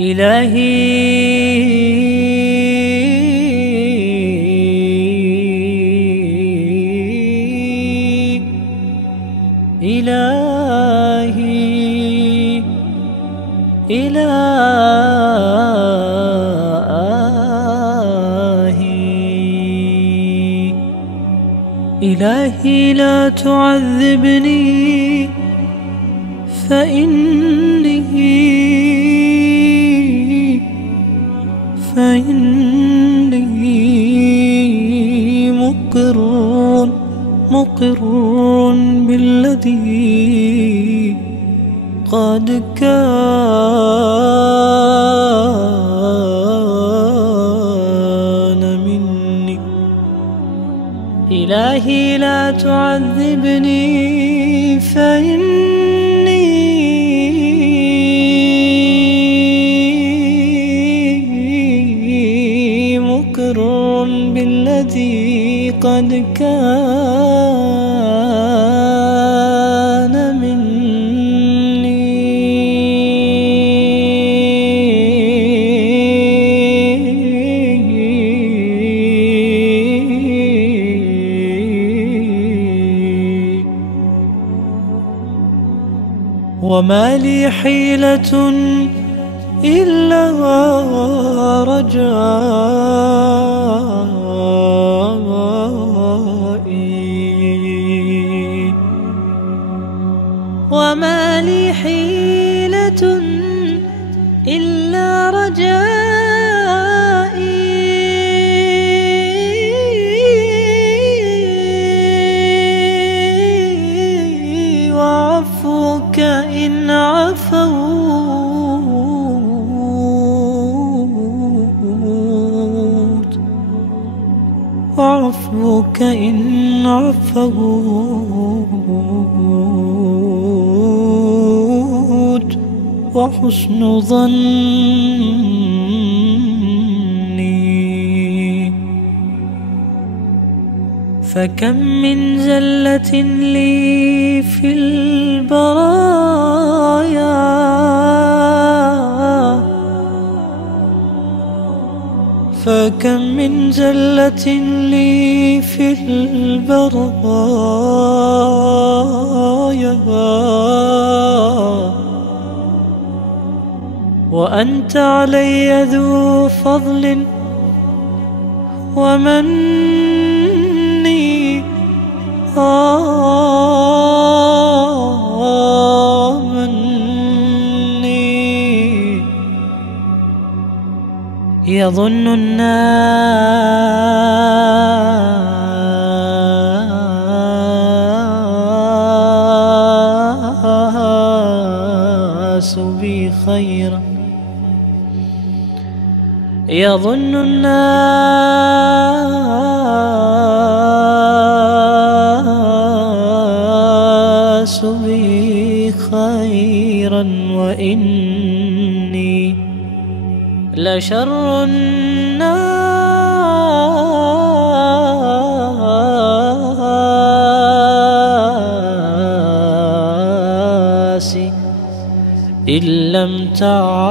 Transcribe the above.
إلهي إلهي إلهي إلهي لا تعذبني فإني مقر بالذي قد كان مني. إلهي لا تعذبني فإني مقر بالذي قد كان مني. وما لي حيلة إلا رجائي. وما لي حيلة إلا رجائي. وعفوك إن عفوت وعفوك إن عفوت وحسن ظني. فكم من زلة لي في البرايا فكم من زلة لي في البرايا وأنت علي ذو فضل ومني مني. يظن الناس بي خيرا يظن الناس بي خيرا وإني لشر الناس إن لم تعلم